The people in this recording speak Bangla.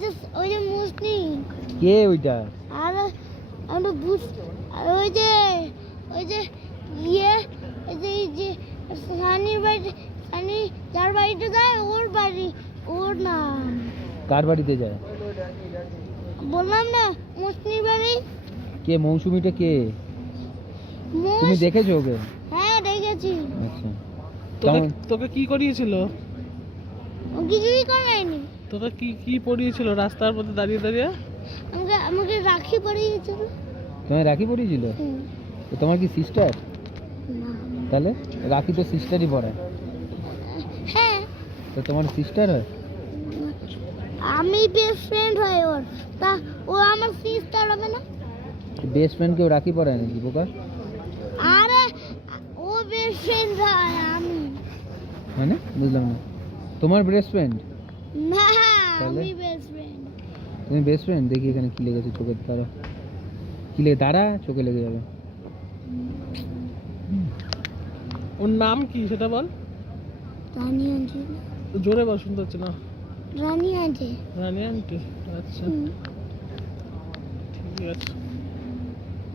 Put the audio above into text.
যে মুসলিম কে ওইটা? আর আমরা বুঝ ওই যে ইয়ে এই যে সানির বাড়ি সানি যার বাড়িতে যায় ওর বাড়ি ওর নাম। কার বাড়িতে যায়? বললাম না মুসলিম বাড়ি। কে মৌসুমীটা কে? তুমি দেখেছো ওকে? হ্যাঁ দেখেছি। আচ্ছা তোকে কি করিয়েছিল? ও কিছুই করায়নি। তোকে কি কি পড়িয়েছিল রাস্তার মধ্যে দাঁড়িয়ে দাঁড়িয়ে? আমাকে রাখি পরিয়েছিল। তোমায় রাখি পরিয়েছিল? তো তোমার কি সিস্টার? না। তাহলে রাখি তো সিস্টারই পড়ে। হ্যাঁ তো তোমার সিস্টার হয়? আমি বেস্ট ফ্রেন্ড হয় ওর, তা ও আমার সিস্টার হবে না? বেস্ট ফ্রেন্ড কেউ রাখি পরায় নাকি বোকা? আরে ও বেস্ট ফ্রেন্ড হয় আমি। মানে বুঝলাম না। তোমার বেস্ট ফ্রেন্ড? না তাহলে? আমি বেস্ট ফ্রেন্ড। তুমি বেস্ট ফ্রেন্ড? দেখি এখানে কি লেগেছে চোখের তারা। কি লেগে? দাঁড়া, চোখে লেগে যাবে। ওর নাম কি সেটা বল। রানী আন্টি। জোরে বল, শুনতে হচ্ছে না। রানী আন্টি। রানী আন্টি, আচ্ছা ঠিক আছে।